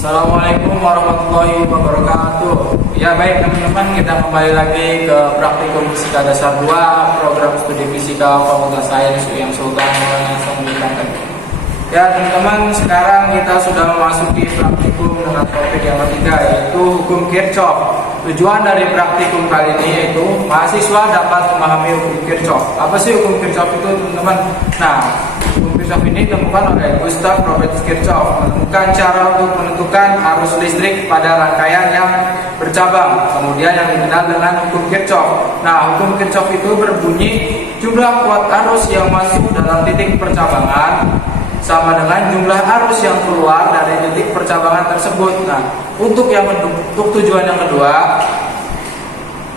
Assalamualaikum warahmatullahi wabarakatuh. Ya baik teman-teman, kita kembali lagi ke praktikum fisika dasar 2 program studi fisika Fakultas Sains UIM Sultan Hasanuddin. Ya teman-teman, sekarang kita sudah memasuki praktikum dengan topik yang ketiga, yaitu hukum Kirchhoff. Tujuan dari praktikum kali ini yaitu mahasiswa dapat memahami hukum Kirchhoff. Apa sih hukum Kirchhoff itu teman-teman? Nah, hukum Kirchhoff ini ditemukan oleh Gustav Robert Kirchhoff, menemukan cara untuk menentukan arus listrik pada rangkaian yang bercabang, kemudian yang dikenal dengan hukum Kirchhoff. Nah, hukum Kirchhoff itu berbunyi jumlah kuat arus yang masuk dalam titik percabangan sama dengan jumlah arus yang keluar dari titik percabangan tersebut. Nah, untuk tujuan yang kedua,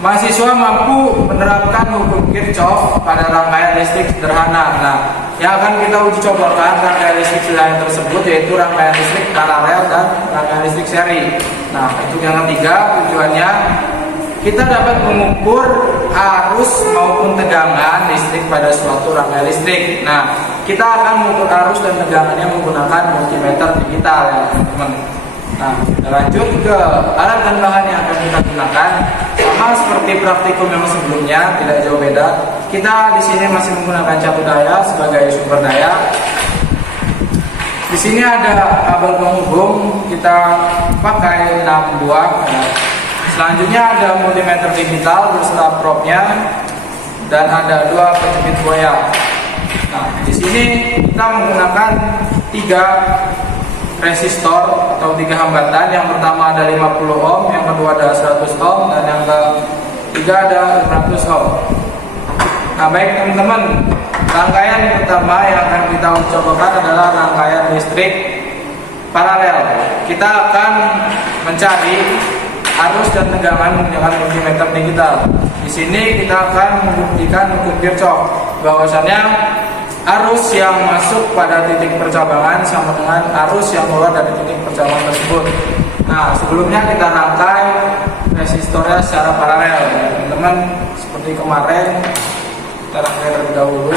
mahasiswa mampu menerapkan hukum Kirchhoff pada rangkaian listrik sederhana. Nah, yang akan kita uji cobakan rangkaian listrik sederhana tersebut yaitu rangkaian listrik paralel dan rangkaian listrik seri. Nah, untuk yang ketiga, tujuannya kita dapat mengukur arus maupun tegangan listrik pada suatu rangkaian listrik. Nah, kita akan mengukur arus dan tegangannya menggunakan multimeter digital ya teman-teman. Nah, kita lanjut ke alat dan bahan yang akan kita gunakan. Sama seperti praktikum yang sebelumnya, tidak jauh beda. Kita di sini masih menggunakan catu daya sebagai sumber daya. Di sini ada kabel penghubung, kita pakai 6 buah. Selanjutnya ada multimeter digital beserta probe-nya dan ada 2 penjepit buaya. Nah, di sini kita menggunakan 3 resistor atau 3 hambatan. Yang pertama ada 50 ohm, yang kedua ada 100 ohm, dan yang ketiga ada 500 ohm. Nah, baik teman-teman, rangkaian pertama yang akan kita cobakan adalah rangkaian listrik paralel. Kita akan mencari arus dan tegangan menggunakan multimeter digital. Di sini kita akan membuktikan hukum Kirchhoff, bahwasannya arus yang masuk pada titik percabangan sama dengan arus yang keluar dari titik percabangan tersebut. Nah, sebelumnya kita rangkai resistornya secara paralel, teman-teman. Seperti kemarin, kita rangkai terlebih dahulu.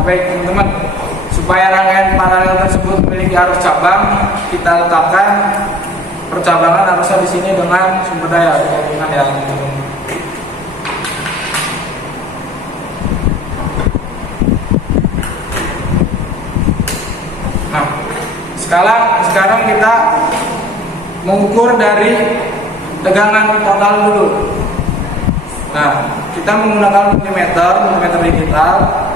Baik teman-teman, supaya rangkaian paralel tersebut memiliki arus cabang, kita letakkan percabangan arusnya di sini dengan sumber daya dengan ya teman-teman. Nah, sekarang kita mengukur dari tegangan total dulu. Nah, kita menggunakan multimeter digital.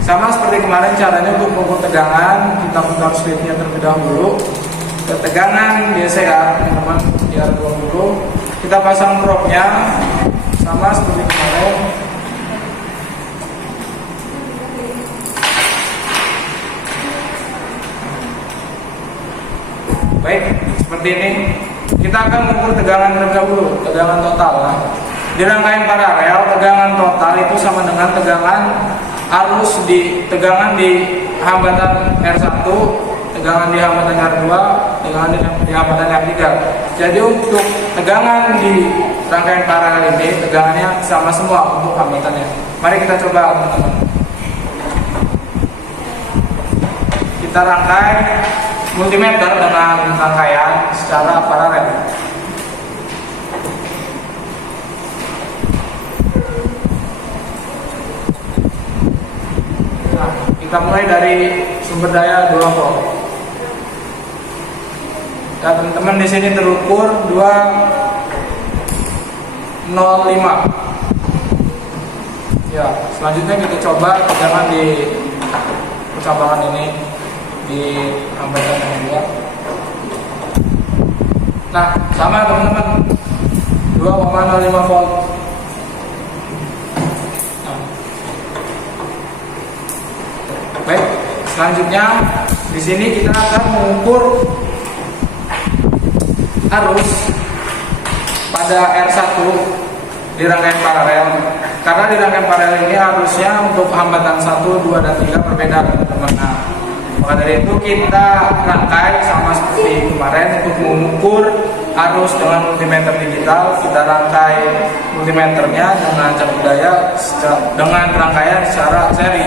Sama seperti kemarin, caranya untuk mengukur tegangan, kita putar switchnya terlebih dahulu. Ke tegangan biasa ya teman-teman, biar dulu. Kita pasang probe-nya sama seperti kemarin. Baik, seperti ini. Kita akan mengukur tegangan terlebih dahulu, tegangan total. Nah, di rangkaian paralel, tegangan total itu sama dengan tegangan arus di tegangan di hambatan R1, tegangan di hambatan R2, tegangan di hambatan R3. Jadi untuk tegangan di rangkaian paralel ini, tegangannya sama semua untuk hambatannya. Mari kita coba teman-teman. Kita rangkai multimeter dengan rangkaian secara paralel. Kita mulai dari sumber daya 2 volt. Dan teman-teman di sini terukur 205. Ya, selanjutnya kita coba tegangan di percabangan ini di hambatan yang kedua. Nah, sama teman-teman, 2,05 volt. Baik, selanjutnya di sini kita akan mengukur arus pada R1 di rangkaian paralel. Karena di rangkaian paralel ini arusnya untuk hambatan 1, 2, dan 3 berbeda teman-teman. Nah, Maka dari itu kita rangkai sama seperti kemarin untuk mengukur arus dengan multimeter digital. Kita rangkai multimeternya dengan cap daya dengan rangkaian secara seri.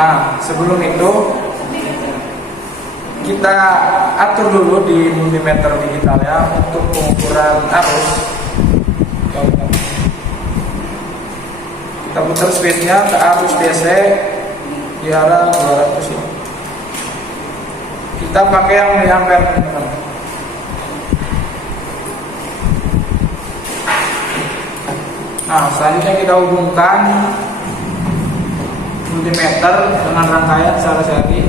Nah, sebelum itu kita atur dulu di multimeter digitalnya untuk pengukuran arus. Kita putar speednya ke arus DC di arah 200 ini. Kita pakai yang miliampere, teman-teman. Nah, selanjutnya kita hubungkan multimeter dengan rangkaian secara seri.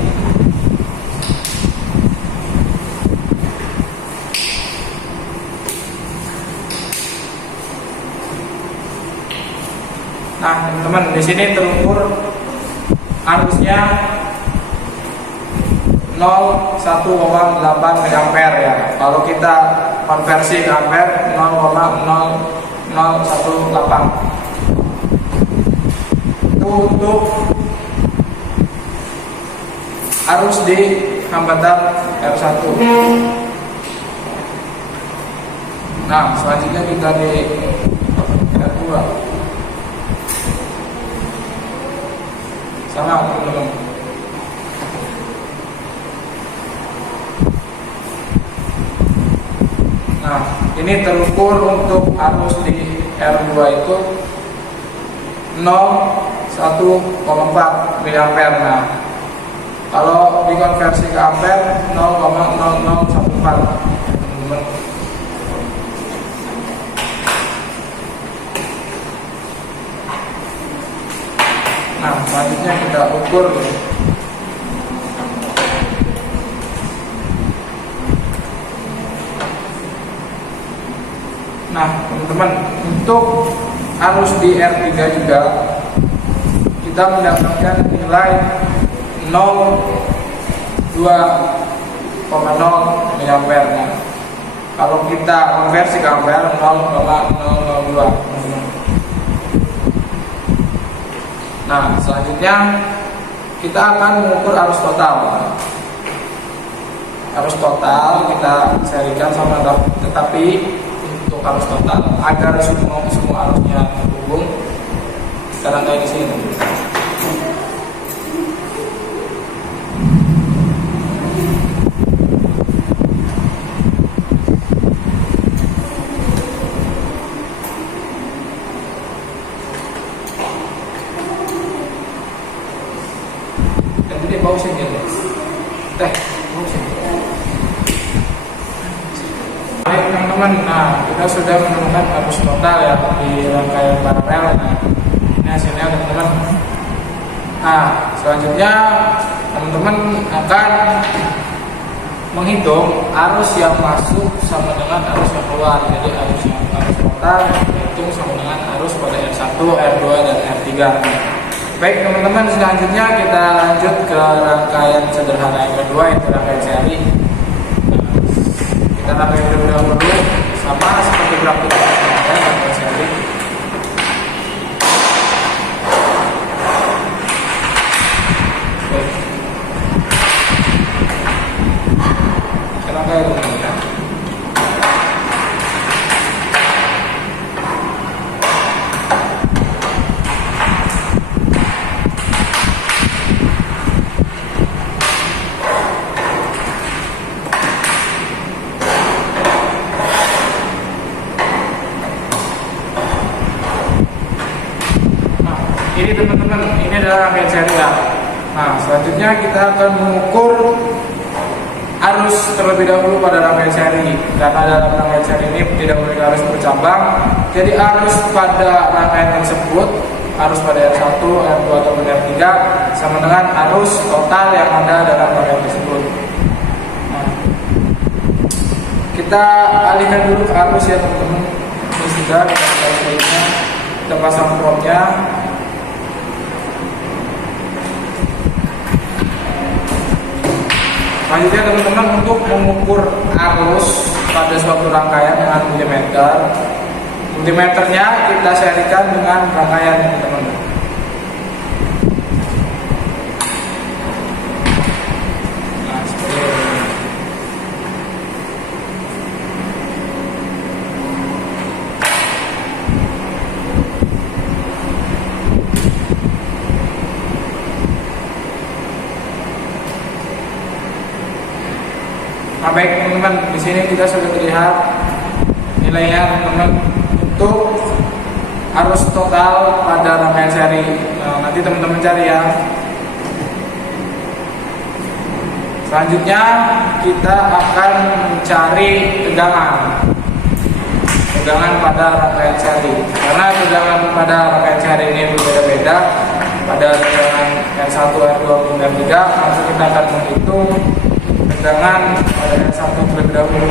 Nah, teman-teman, di sini terukur arusnya 0,1,8 mA ya. Kalau kita konversi ke ampere 0,0018. Itu untuk arus di hambatan R1. Nah, selanjutnya kita di R2. Sama, teman-teman. Nah, ini terukur untuk arus di R2 itu 0,1,4 mA. Nah, kalau dikonversi ke ampere 0,0014, teman-teman. Nah, selanjutnya kita ukur ya. Nah, teman-teman, untuk arus di R3 juga kita mendapatkan nilai 0,2,0 mA. Nah, kalau kita konversi ke ampere 0,002. Nah, selanjutnya kita akan mengukur arus total. Arus total kita serikan sama, tetapi untuk arus total agar semua arusnya terhubung, kita rangkai di sini. Pausin ya, pausin. Baik, teman-teman, nah kita sudah menemukan arus total ya di rangkaian paralel. Nah, ini hasilnya, teman-teman. Nah, selanjutnya teman-teman akan menghitung arus yang masuk sama dengan arus yang keluar. Jadi arus total itu sama dengan arus pada R1, R2, dan R3. Baik, teman-teman, selanjutnya kita lanjut ke rangkaian sederhana yang kedua, yaitu rangkaian seri. Kita rangkai terlebih dahulu sama seperti praktik rangkaian seri. Baik. Kita rangkai dulu ya. Ini, teman-teman, ini adalah rangkaian seri ya. Nah, selanjutnya kita akan mengukur arus terlebih dahulu pada rangkaian seri. Karena dalam rangkaian seri ini tidak memiliki arus bercabang, jadi arus pada rangkaian tersebut, arus pada R1, R2, atau R3 sama dengan arus total yang ada dalam rangkaian tersebut. Nah, kita alihkan dulu ke arus ya, teman-teman. Ini sudah kita pasang probnya. Selanjutnya, teman-teman, untuk mengukur arus pada suatu rangkaian dengan multimeternya kita serikan dengan rangkaian, teman-teman. baik teman-teman, di sini kita sudah lihat nilainya teman-teman untuk arus total pada rangkaian seri. Nah, nanti teman-teman cari ya. Selanjutnya kita akan mencari tegangan pada rangkaian seri. Karena tegangan pada rangkaian seri ini berbeda-beda. Pada tegangan R1, R2, R3, langsung kita akan menghitung tegangan pada R1 terlebih dahulu.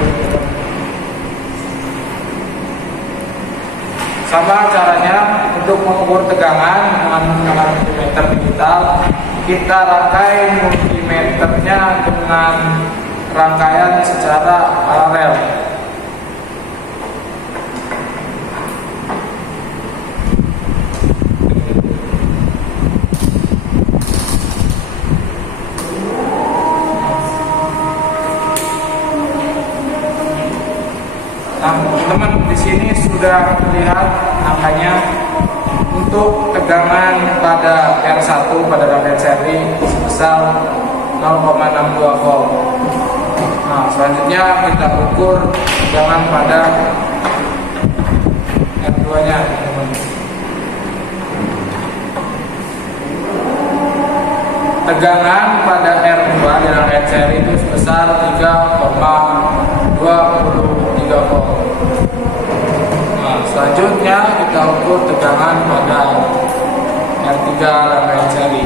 Sama caranya untuk mengukur tegangan menggunakan multimeter digital, kita rangkai multimeternya dengan rangkaian secara paralel. Nah, teman-teman, di sini sudah terlihat angkanya untuk tegangan pada R1 pada rangkaian seri sebesar 0,62 volt. Nah, selanjutnya kita ukur tegangan pada R2-nya, teman-teman. Tegangan pada R2 di rangkaian seri itu sebesar 3,23 volt. Nah, selanjutnya kita ukur tegangan pada R3 rangkaian seri.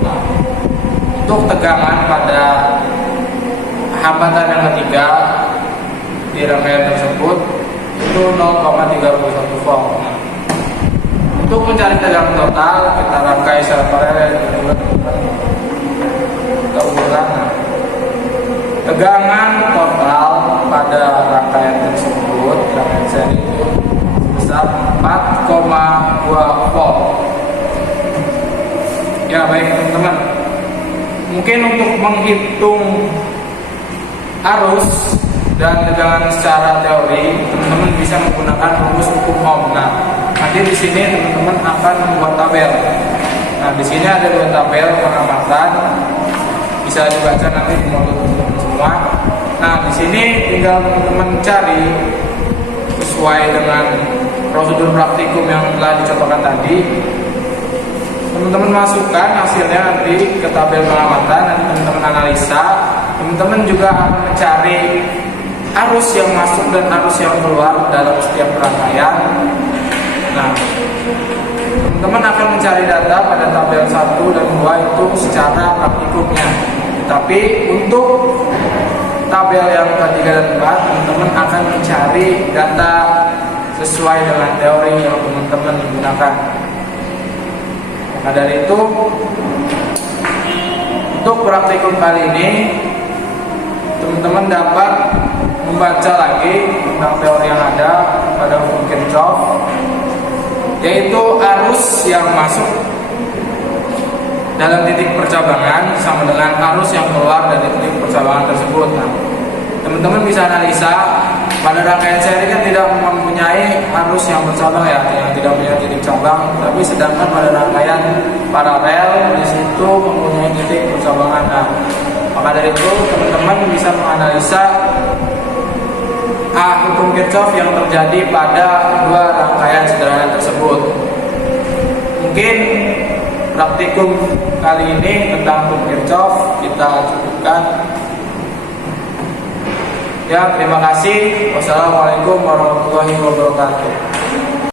Nah, untuk tegangan pada hambatan yang ketiga di rangkaian tersebut itu 0,31 volt. Nah, untuk mencari tegangan total kita rangkai secara paralel. Kita ukurkan. Tegangan total pada rangkaian tersebut, rangkaian seri itu sebesar 4,2 volt. Ya baik teman-teman, mungkin untuk menghitung arus dan tegangan secara teori, teman-teman bisa menggunakan rumus hukum Ohm. Nah, nanti di sini teman-teman akan membuat tabel. Nah, di sini ada 2 tabel pengamatan, bisa dibaca nanti di modul teman-teman semua. Nah, di sini tinggal teman-teman cari sesuai dengan prosedur praktikum yang telah dicontohkan tadi. Teman-teman masukkan hasilnya nanti ke tabel pengamatan, nanti teman-teman analisa. Teman-teman juga akan mencari arus yang masuk dan arus yang keluar dalam setiap rangkaian. Nah, teman-teman akan mencari data pada tabel 1 dan 2 itu secara praktikumnya. Tapi untuk tabel yang ketiga dan keempat, teman-teman akan mencari data sesuai dengan teori yang teman-teman gunakan. Maka dari itu, untuk praktikum kali ini, teman-teman dapat membaca lagi tentang teori yang ada pada hukum Kirchhoff, yaitu arus yang masuk dalam titik percabangan sama dengan arus yang keluar dari titik percabangan tersebut. Nah, teman-teman bisa analisa pada rangkaian seri kan tidak mempunyai arus yang bercabang ya, yang tidak punya titik cabang. Tapi sedangkan pada rangkaian paralel di situ mempunyai titik percabangan. Nah, maka dari itu teman-teman bisa menganalisa hukum Kirchhoff yang terjadi pada 2 rangkaian sederhana tersebut. Mungkin praktikum kali ini tentang hukum Kirchhoff kita cukupkan. Ya, terima kasih. Wassalamualaikum warahmatullahi wabarakatuh.